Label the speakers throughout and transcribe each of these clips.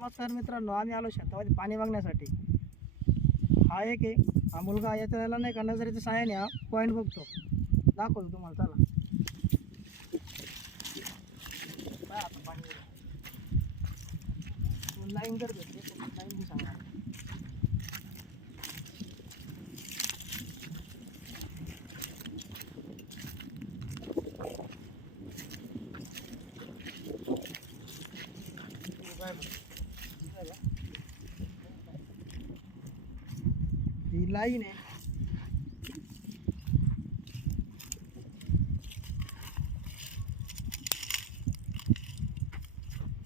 Speaker 1: नमस्कार मित्रांनो आम्ही आलो शेतामध्ये पाणी बघण्यासाठी हा एक आहे. हा मुलगा याच्या नाही का नजरेच्या साहाय्याने हा पॉईंट बघतो. दाखवतो तुम्हाला चला. आता पाणी. लाईन जर भेटते लाईन सांगा. ही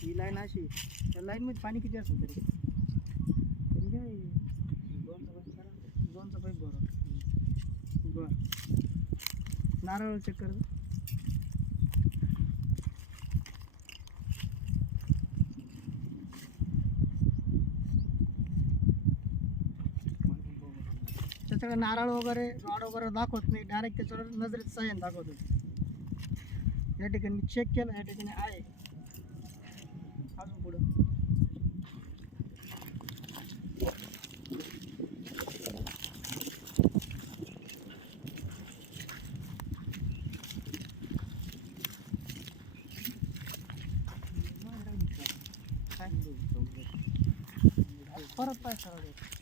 Speaker 1: ही लाईन अशी त्या लाईन मध्ये पाणी किती असेल तरी? तरी काय दोनचा पाईप करा पाईप बरं. बर नारळ चेक कर. त्याच्याकडे नारळ वगैरे रॉड वगैरे दाखवत नाही. डायरेक्ट त्याच्यावर नजरेत सायन दाखवतो या ठिकाणी मी चेक केलं या ठिकाणी आहे. अजून पुढं. काय? परत पाय सरळ. काय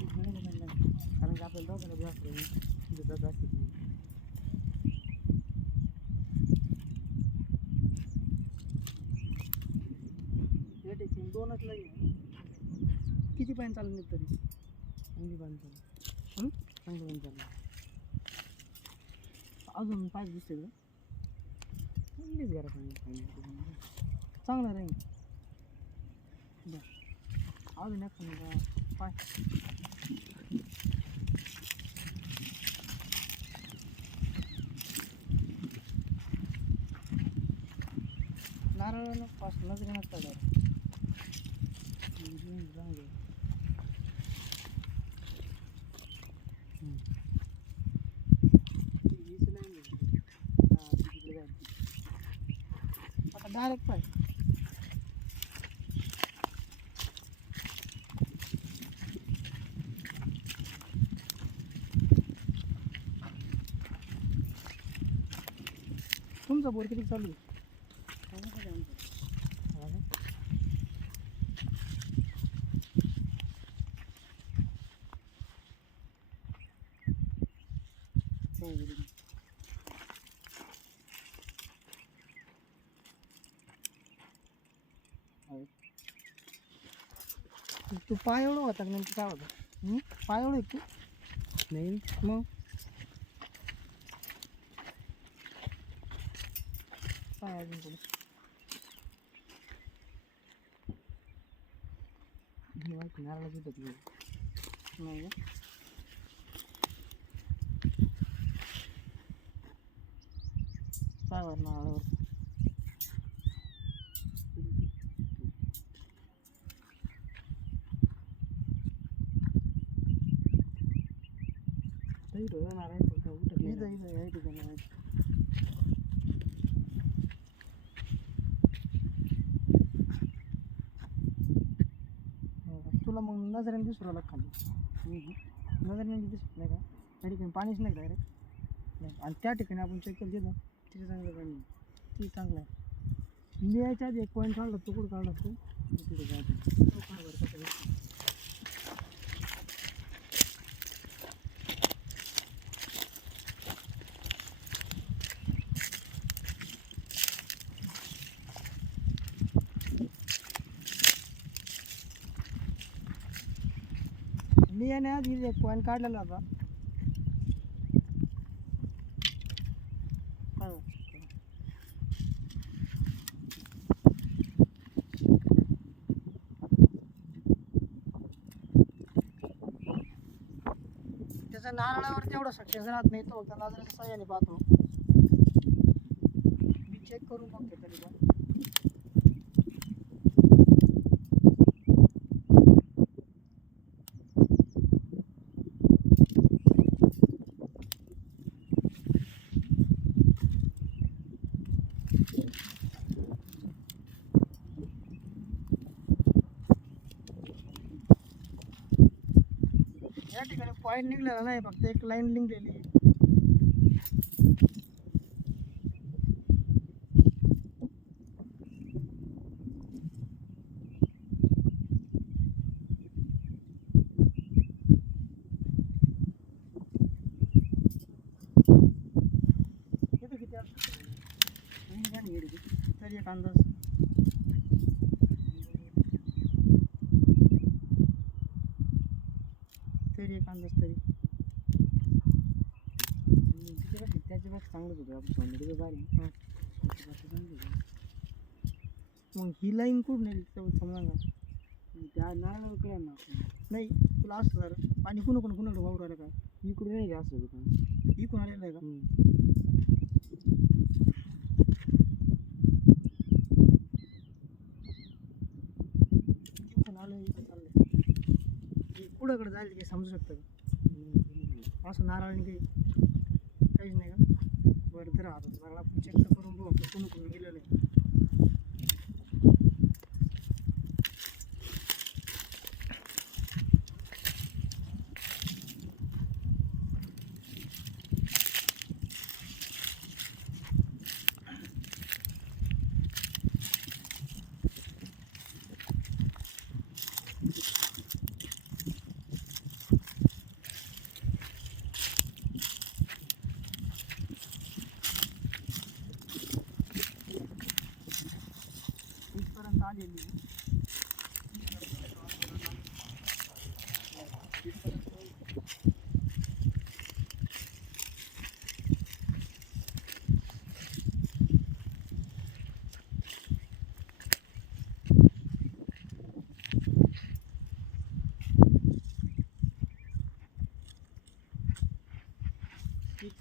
Speaker 1: कारण की आपल्याला दोघांना जास्त तिथे जात असते दोनच लाईन किती पाणी चालू नाही तरी? चांगली पाणी चालू चांगलं पाणी चालू अजून पाच दिसते का? चांगलीच घरा पाणी चांगलं राहील. बरं. अजून एक समजा ನಾರಾಯಣ ಫಾಸ್ಟ್ ನದಿಗೆ ಹಾಕ್ತಾರೆ तुमचा बोर किती चालू आहे हा का? काय बोलू? आहे. तू- तू पाय एवढं होता का नेमकं काय होतं हं? पाय एवढं आहे तू नाही मग lazım bunu. Bak narla bir bakıyor. Böyle. Sağ olun ağır. Değil mi? Nereye koydu? Değil mi? Değil? Değil? मग नजरेने दिसू राहिला खाली. नजरेने दिसत नाही का? त्या ठिकाणी पाणीच नाही डायरेक्ट नाही आणि त्या ठिकाणी आपण चेक केलं तिथं तिथे चांगलं पाणी. ती चांगलं आहे. मी यायच्या आधी एक पॉईंट काढला तो कुठं काढला तू? तिथे काही नाही आधी एक पॉईंट काढलेला होता? त्याच्या नारळावर तेवढं सक्सेस राहत नाही तो फक्त नारळाच्या सहाय्याने पाहतो. मी चेक करून बघतो तरी पण. या ठिकाणी पॉईंट निघलेला नाही फक्त एक लाईन निघलेली आहे. येतो किती असतं? होईल का नाही येडी ती? तरी एक अंदाज तरी एक अंदाज तरी
Speaker 2: त्याच्यापेक्षा चांगलंच होतं. आपण सौंदर्य
Speaker 1: हं. मग ही लाईन कुठून येईल समजा. का
Speaker 2: त्या कळलं ना.
Speaker 1: नाही तुला असं जर पाणी कुणा कोण कुणाकडे वावर आलं का
Speaker 2: इकडून नाही जास्त होतं.
Speaker 1: इकून आलेलं आहे का? ఎప్పుడు అక్కడ దాడి సమస్య వస్తుంది అసలు నారాయణకి ప్రయోజనం కదా. వాడిద్దరు ఆరు మళ్ళీ చెట్ల కురుంపు ఒక కొనుక్కుని వెళ్ళలేదు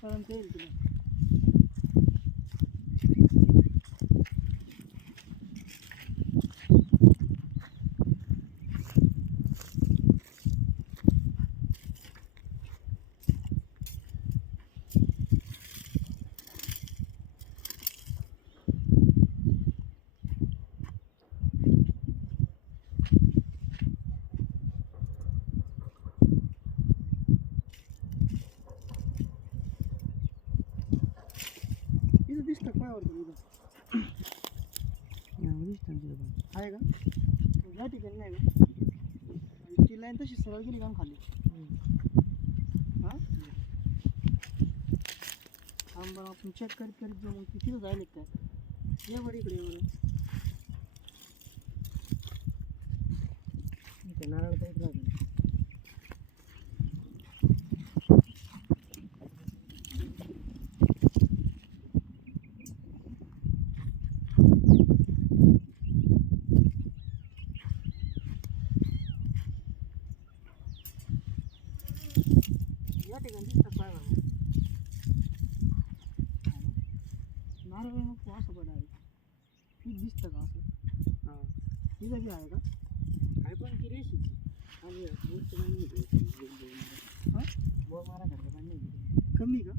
Speaker 1: கரண்ட் இருக்குது इथं दिसतं काय इथं
Speaker 2: यामध्ये दिसतं ना तुला.
Speaker 1: आहे का या ठिकाणी नाही का आणि ती लाईन तशी सरळ गेली खाली हाँ। थांब बरं आपण चेक करत करत जाऊ मग ती तिथं जायला काय ये बरं इकडे ये बरं
Speaker 2: त्या नारळाचा एक राहतो.
Speaker 1: या किती जागी आहे का
Speaker 2: काय पण की रेस होती आणि बोट नाही
Speaker 1: हाँ।
Speaker 2: बोल मारा घरचं पाणी नाही
Speaker 1: कमी का?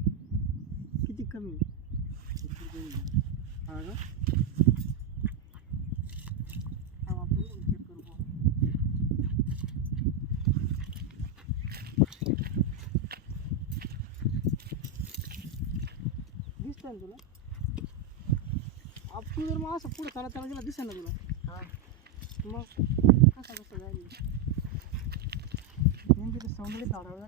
Speaker 1: किती कमी हा? का दिसतं तुला आपण जर मग असं पुढं चालत ना तुला Mas, hasta que se da el. Bien interesante, le dará
Speaker 2: la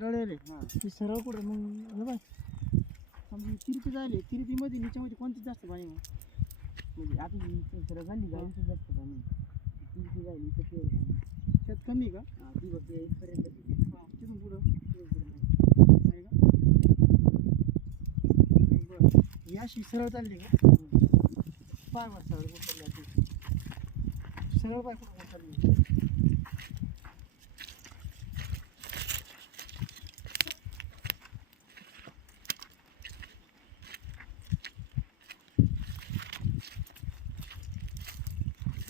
Speaker 2: सरळ
Speaker 1: हां. ती सरळ कुठं? मग बाय. तिरपी जायले. तिरपीमध्ये नीच्यामध्ये कोणती जास्त पाणी
Speaker 2: म्हणजे आता ही सरळ झाली इथं जास्त पाणी ती ती जायली इथं ते
Speaker 1: त्यात कमी का?
Speaker 2: हां ती बघ इथपर्यंत.
Speaker 1: हा तिथून पुढं. आहे का? बरं. ही अशी सरळ चालली का? पाय मग सरळ सरळ पाय कुठं चालली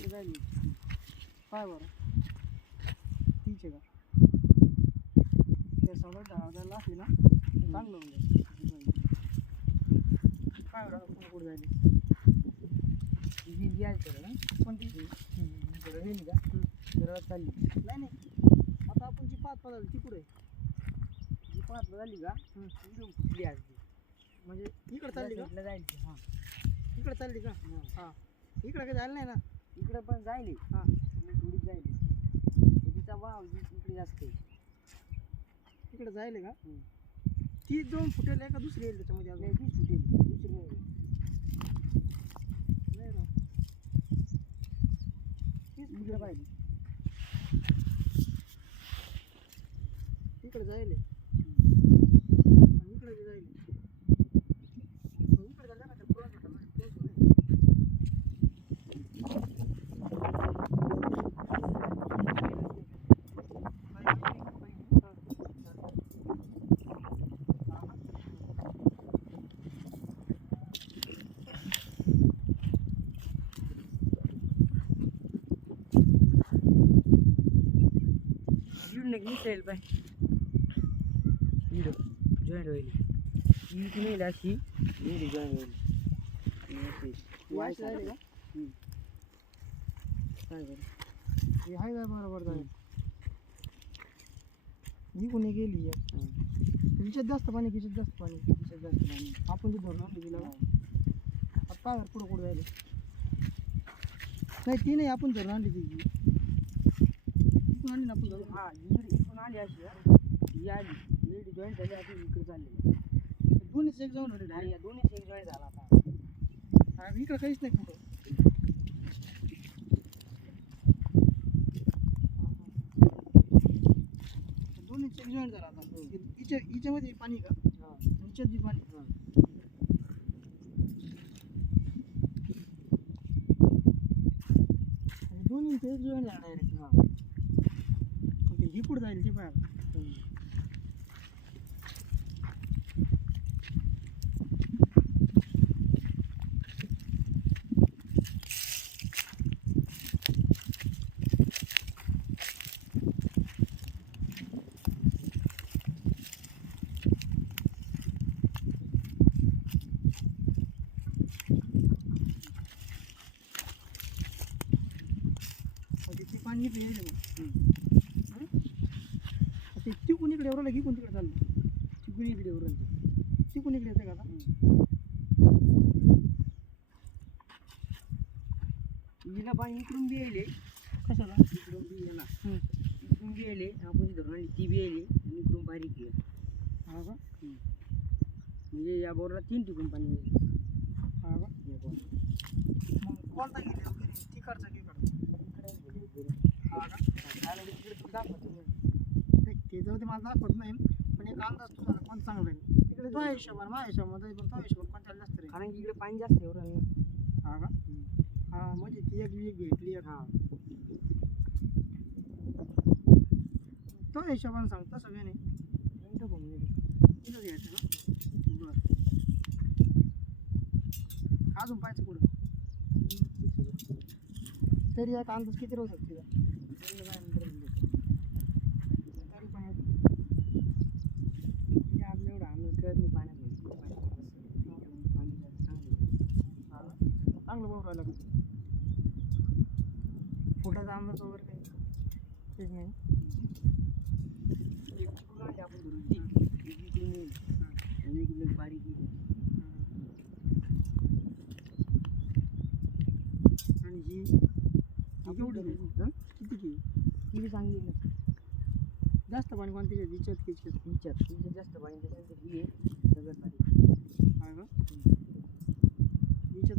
Speaker 1: इकडे जायली पाय बरं. तीच आहे का? त्या समोर दहा हजारला असली ना? चांगलं जाईल. काय बरं कुठं कुठं जायली
Speaker 2: जी जी आली सरळ ना?
Speaker 1: कोणती?
Speaker 2: सरळ गेली का? सरळ चालली.
Speaker 1: नाही नाही. आता आपण जी पाच पाच ती कुठे
Speaker 2: जी पाच झाली का? इकडून आज ती
Speaker 1: म्हणजे इकडे चालली का?
Speaker 2: जायली हां.
Speaker 1: इकडे चालली का?
Speaker 2: हां.
Speaker 1: इकडे काही झालं नाही ना?
Speaker 2: इकडं पण जायली.
Speaker 1: हा.
Speaker 2: थोडी जायली. तिचा वाव इकडे जास्त
Speaker 1: इकडे जायले का. ती दोन फुटेल आहे का दुसरी येईल त्याच्यामध्ये अजून?
Speaker 2: तीच फुटेल. दुसरी नाही.
Speaker 1: राव. तीच फुटेल.
Speaker 2: पाहिजे
Speaker 1: इकडे जायले.
Speaker 2: మనకి నీళ్ళు పై ఈడు జాయింట్ ఆయిల్ ఈకి నీళ్ళు ಹಾಕಿ నీళ్ళు
Speaker 1: జాయింట్ ये कोने के लिए ती नाही आपण धरणं आणली तिथून आणली ना आपण धरून
Speaker 2: हा इकडे इकडून आली अशी हा. ही आली इकडे जॉईंट झाली आता इकडे चालली.
Speaker 1: दोन्हीच एक जाऊन आले
Speaker 2: आणि या दोन्ही एक जॉईंट झाला आता.
Speaker 1: डायरेक्ट इकडं काहीच नाही कुठं दोन्हीच एक जॉईन झाला आता. हिच्या हिच्यामध्ये पाणी का?
Speaker 2: हा.
Speaker 1: हिच्यात बी पाणी.
Speaker 2: हा.
Speaker 1: दोन्हीचं एक जॉईन झाला डायरेक्ट
Speaker 2: हा.
Speaker 1: ఇప్పుడు తగిలిచిపోయాలి एवढं की तिकडे चाललं.
Speaker 2: इकडे उरण
Speaker 1: तिकून इकडे येते का आता?
Speaker 2: हिला पाणी इकडून बी यायले.
Speaker 1: कशाला?
Speaker 2: इकडून बी येणार
Speaker 1: हम्म.
Speaker 2: इकडून बी यायले. आपण धरून आली ती बी यायली आणि इकडून बारीक आहे
Speaker 1: हा का?
Speaker 2: म्हणजे या बोरला तीन ठिकाण पाणी येईल
Speaker 1: हा का? मग कोणता गेली तिकडचा की इकडं
Speaker 2: इकडे गेले
Speaker 1: हा का
Speaker 2: तिकडे दाखवतो मी.
Speaker 1: नाही, ते जाऊ दे मला दाखवत नाही. पण एक अंदाज तुम्हाला कोण चांगला आहे? इकडे तो हिशोबाने माझ्या हिशोबाने पण तो हिशोबाने कोणत्याला जास्त रे
Speaker 2: कारण की इकडे पाणी जास्त आहे
Speaker 1: हा का? हा म्हणजे ती एक एक
Speaker 2: हा.
Speaker 1: तो हिशोबाने घ्यायचं ना बरं. अजून पाहायचं पुढं. तरी एक अंदाज किती राहू शकते?
Speaker 2: चांगलं
Speaker 1: वावरा लागलं फुटाचा अंदाज वगैरे काही तेच नाही.
Speaker 2: बारीक
Speaker 1: आणि ही एवढी किती की ही? चांगली
Speaker 2: जास्त पाणी कोणते विचार किचकत
Speaker 1: विचार तिथे जास्त पाणी त्याच्यानंतर ही आहे. सगळ्यात भारी
Speaker 2: हाँ
Speaker 1: का? विचार